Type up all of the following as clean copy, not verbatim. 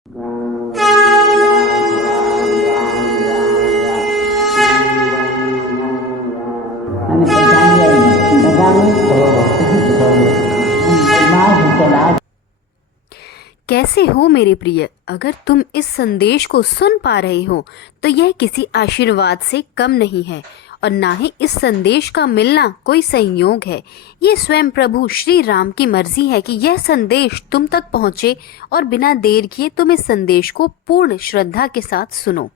कैसे हो मेरे प्रिय? अगर तुम इस संदेश को सुन पा रहे हो तो यह किसी आशीर्वाद से कम नहीं है और ना ही इस संदेश का मिलना कोई संयोग है। ये स्वयं प्रभु श्री राम की मर्जी है कि यह संदेश तुम तक पहुँचे और बिना देर किए तुम इस संदेश को पूर्ण श्रद्धा के साथ सुनो।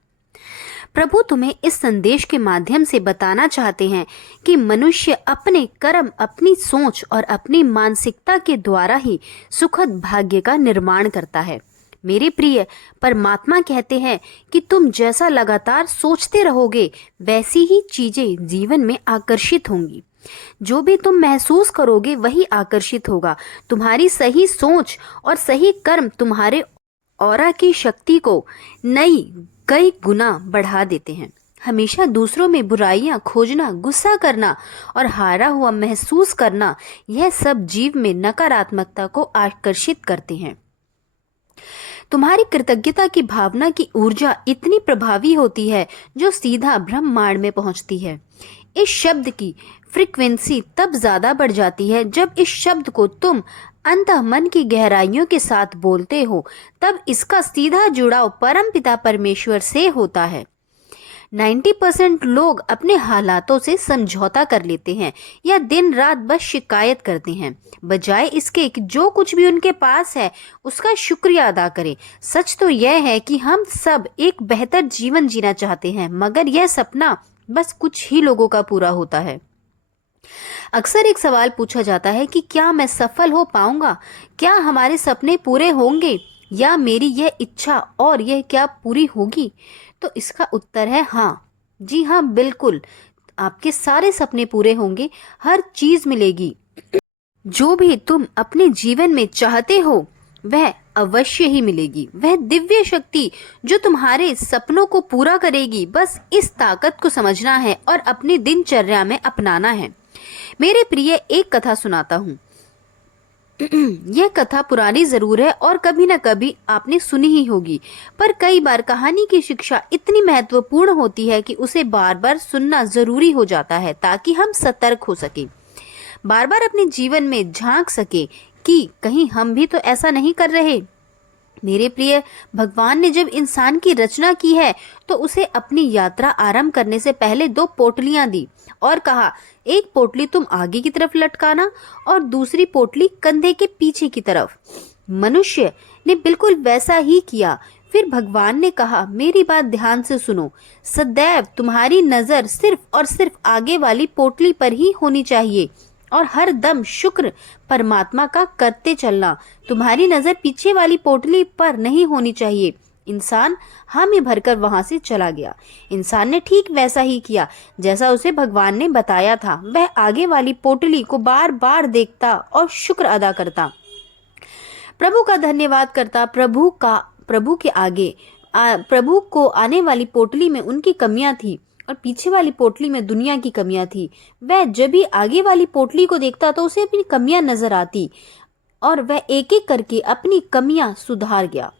प्रभु तुम्हें इस संदेश के माध्यम से बताना चाहते हैं कि मनुष्य अपने कर्म, अपनी सोच और अपनी मानसिकता के द्वारा ही सुखद भाग्य का निर्माण करता है। मेरे प्रिय, परमात्मा कहते हैं कि तुम जैसा लगातार सोचते रहोगे वैसी ही चीजें जीवन में आकर्षित होंगी। जो भी तुम महसूस करोगे वही आकर्षित होगा। तुम्हारी सही सोच और सही कर्म तुम्हारे ऑरा की शक्ति को कई गुना बढ़ा देते हैं। हमेशा दूसरों में बुराइयां खोजना, गुस्सा करना और हारा हुआ महसूस करना, यह सब जीव में नकारात्मकता को आकर्षित करते हैं। तुम्हारी कृतज्ञता की भावना की ऊर्जा इतनी प्रभावी होती है जो सीधा ब्रह्मांड में पहुंचती है। इस शब्द की फ्रीक्वेंसी तब ज्यादा बढ़ जाती है जब इस शब्द को तुम अंतः मन की गहराइयों के साथ बोलते हो। तब इसका सीधा जुड़ाव परम पिता परमेश्वर से होता है। 90% लोग अपने हालातों से समझौता कर लेते हैं या दिन रात बस शिकायत करते हैं, बजाय इसके कि जो कुछ भी उनके पास है उसका शुक्रिया अदा करें। सच तो यह है कि हम सब एक बेहतर जीवन जीना चाहते हैं, मगर यह सपना बस कुछ ही लोगों का पूरा होता है। अक्सर एक सवाल पूछा जाता है कि क्या मैं सफल हो पाऊंगा? क्या हमारे सपने पूरे होंगे? या मेरी यह इच्छा और यह क्या पूरी होगी? तो इसका उत्तर है हाँ। जी हाँ, बिल्कुल। आपके सारे सपने पूरे होंगे, हर चीज मिलेगी। जो भी तुम अपने जीवन में चाहते हो वह अवश्य ही मिलेगी। वह दिव्य शक्ति जो तुम्हारे सपनों को पूरा करेगी, बस इस ताकत को समझना है और अपनी दिनचर्या में अपनाना है। मेरे प्रिय, एक कथा सुनाता हूँ। यह कथा पुरानी जरूर है और कभी न कभी आपने सुनी ही होगी, पर कई बार कहानी की शिक्षा इतनी महत्वपूर्ण होती है कि उसे बार बार सुनना जरूरी हो जाता है ताकि हम सतर्क हो सके, बार बार अपने जीवन में झांक सके कि कहीं हम भी तो ऐसा नहीं कर रहे। मेरे प्रिय, भगवान ने जब इंसान की रचना की है तो उसे अपनी यात्रा आरंभ करने से पहले 2 पोटलियां दी और कहा, एक पोटली तुम आगे की तरफ लटकाना और दूसरी पोटली कंधे के पीछे की तरफ। मनुष्य ने बिल्कुल वैसा ही किया। फिर भगवान ने कहा, मेरी बात ध्यान से सुनो, सदैव तुम्हारी नजर सिर्फ और सिर्फ आगे वाली पोटली पर ही होनी चाहिए और हर दम शुक्र परमात्मा का करते चलना। तुम्हारी नजर पीछे वाली पोटली पर नहीं होनी चाहिए। इंसान हामी भरकर वहां से चला गया। इंसान ने ठीक वैसा ही किया जैसा उसे भगवान ने बताया था। वह आगे वाली पोटली को बार बार देखता और शुक्र अदा करता, प्रभु का धन्यवाद करता। प्रभु को आने वाली पोटली में उनकी कमियां थी और पीछे वाली पोटली में दुनिया की कमियां थी। वह जब भी आगे वाली पोटली को देखता तो उसे अपनी कमियां नजर आती और वह एक एक करके अपनी कमियां सुधार गया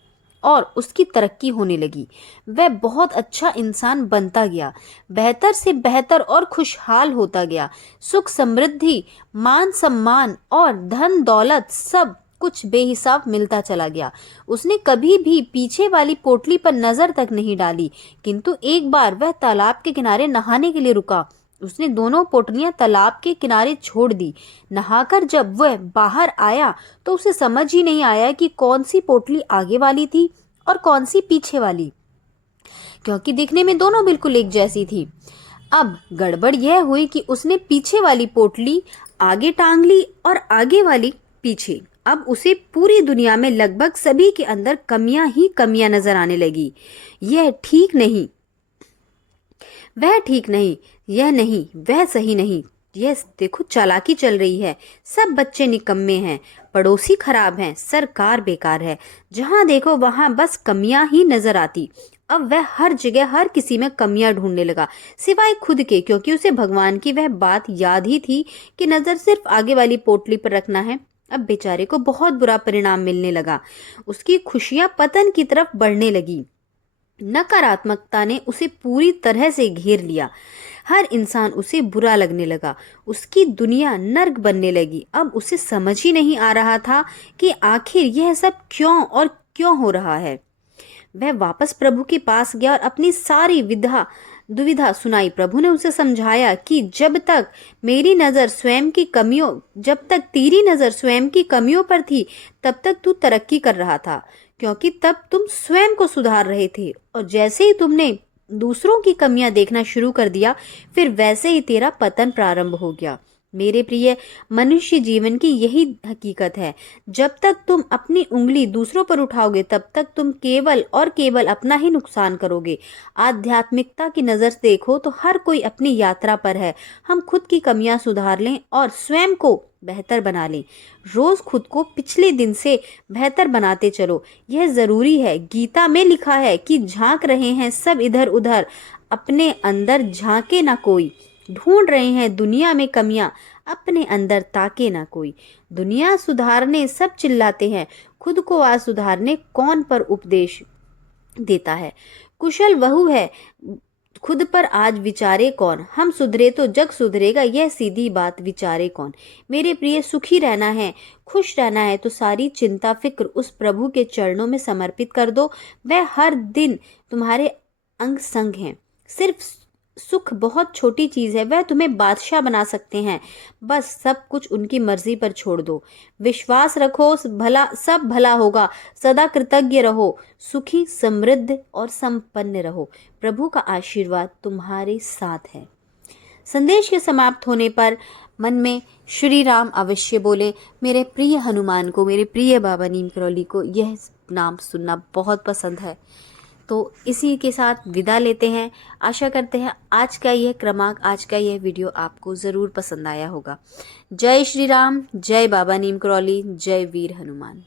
और उसकी तरक्की होने लगी। वह बहुत अच्छा इंसान बनता गया, बेहतर से बेहतर और खुशहाल होता गया। सुख, समृद्धि, मान सम्मान और धन दौलत सब कुछ बेहिसाब मिलता चला गया। उसने कभी भी पीछे वाली पोटली पर नजर तक नहीं डाली, किंतु एक बार वह तालाब के किनारे नहाने के लिए रुका। उसने दोनों पोटलियां तालाब के किनारे छोड़ दी। नहाकर जब वह बाहर आया तो उसे समझ ही नहीं आया कि कौन सी पोटली आगे वाली थी और कौन सी पीछे वाली, क्योंकि दिखने में दोनों बिल्कुल एक जैसी थी। अब गड़बड़ यह हुई कि उसने पीछे वाली पोटली आगे टांग ली और आगे वाली पीछे। अब उसे पूरी दुनिया में लगभग सभी के अंदर कमियां ही कमियां नजर आने लगी। यह ठीक नहीं, वह ठीक नहीं, यह नहीं, वह सही नहीं। यह देखो, चालाकी चल रही है। सब बच्चे निकम्मे हैं, पड़ोसी खराब हैं, सरकार बेकार है। जहां देखो वहां बस कमियां ही नजर आती। अब वह हर जगह हर किसी में कमियां ढूंढने लगा, सिवाय खुद के, क्योंकि उसे भगवान की वह बात याद ही थी कि नजर सिर्फ आगे वाली पोटली पर रखना है। अब बेचारे को बहुत बुरा परिणाम मिलने लगा। उसकी खुशियां पतन की तरफ बढ़ने लगी। नकारात्मकता ने उसे पूरी तरह से घेर लिया। हर इंसान उसे बुरा लगने लगा। उसकी दुनिया नर्क बनने लगी। अब उसे समझ ही नहीं आ रहा था कि आखिर यह सब क्यों और क्यों हो रहा है। वह वापस प्रभु के पास गया और अपनी सारी दुविधा सुनाई। प्रभु ने उसे समझाया कि जब तक तेरी नजर स्वयं की कमियों पर थी, तब तक तू तरक्की कर रहा था, क्योंकि तब तुम स्वयं को सुधार रहे थे। और जैसे ही तुमने दूसरों की कमियां देखना शुरू कर दिया, फिर वैसे ही तेरा पतन प्रारंभ हो गया। मेरे प्रिय, मनुष्य जीवन की यही हकीकत है। जब तक तुम अपनी उंगली दूसरों पर उठाओगे, तब तक तुम केवल और केवल अपना ही नुकसान करोगे। आध्यात्मिकता की नज़र से देखो तो हर कोई अपनी यात्रा पर है। हम खुद की कमियां सुधार लें और स्वयं को बेहतर बना लें। रोज खुद को पिछले दिन से बेहतर बनाते चलो, यह जरूरी है। गीता में लिखा है कि झांक रहे हैं सब इधर उधर, अपने अंदर झांके ना कोई। ढूंढ रहे हैं दुनिया में कमियां, अपने अंदर ताके ना कोई। दुनिया सुधारने सब चिल्लाते हैं, खुद को आज सुधारने कौन पर उपदेश देता है। कुशल वह है, खुद पर आज विचारे कौन। हम सुधरे तो जग सुधरेगा, यह सीधी बात, विचारे कौन। मेरे प्रिय, सुखी रहना है, खुश रहना है तो सारी चिंता फिक्र उस प्रभु के चरणों में समर्पित कर दो। वह हर दिन तुम्हारे अंग संग हैं। सिर्फ सुख बहुत छोटी चीज है, वह तुम्हें बादशाह बना सकते हैं। बस सब कुछ उनकी मर्जी पर छोड़ दो। विश्वास रखो, सब भला होगा। सदा कृतज्ञ रहो, सुखी समृद्ध और संपन्न रहो। प्रभु का आशीर्वाद तुम्हारे साथ है। संदेश के समाप्त होने पर मन में श्री राम अवश्य बोले। मेरे प्रिय हनुमान को, मेरे प्रिय बाबा नीम करौली को यह नाम सुनना बहुत पसंद है। तो इसी के साथ विदा लेते हैं। आशा करते हैं आज का यह वीडियो आपको ज़रूर पसंद आया होगा। जय श्री राम, जय बाबा नीम करौली, जय वीर हनुमान।